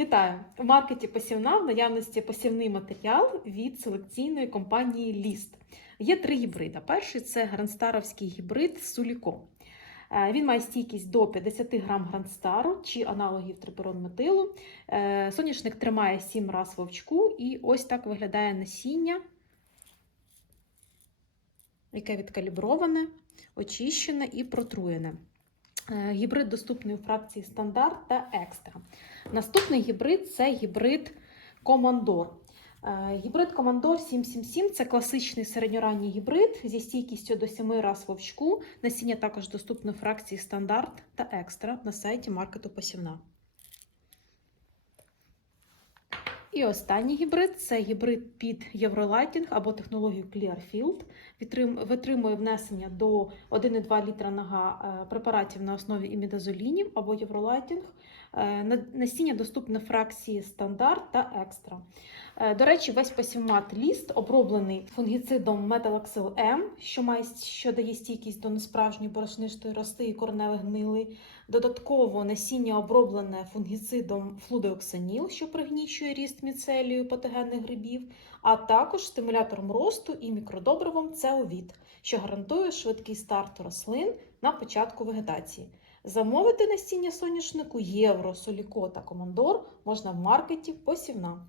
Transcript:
Вітаю! У маркеті посівна в наявності посівний матеріал від селекційної компанії Ліст. Є три гібриди. Перший це гранстаровський гібрид Суліко. Е, Він має стійкість до 50 грам гранстару чи аналогів триперонметилу. Е, Соняшник тримає 7 раз вовчку, і ось так виглядає насіння, яке відкаліброване, очищене і протруєне. Е, Гібрид доступний у фракції стандарт та екстра. Наступний гібрид це гібрид Командор. Е, Гібрид Командор 777 це класичний середньоранній гібрид зі стійкістю до 7 раз вовчку. Насіння також доступне у фракції стандарт та екстра на сайті маркету посівна. І останній гібрид це гібрид під Євролайтінг або технологію Clearfield. Витримує внесення до 1,2 літра на га е, препаратів на основі імідазолінів або Євролайтінг. Е, Насіння доступне фракції стандарт та екстра. Е, До речі, весь посівмат ліст оброблений фунгіцидом Металаксил М, що має що дає стійкість до несправжньої борошнистої рости і кореневих гнили. Додатково насіння оброблене фунгіцидом флудеоксаніл, що пригнічує ріст міцелію патогенних грибів, а також стимулятором росту і мікродобривом цеовіт, що гарантує швидкий старт рослин на початку вегетації. Замовити насіння соняшнику Євро, Соліко та Командор можна в маркеті посівна.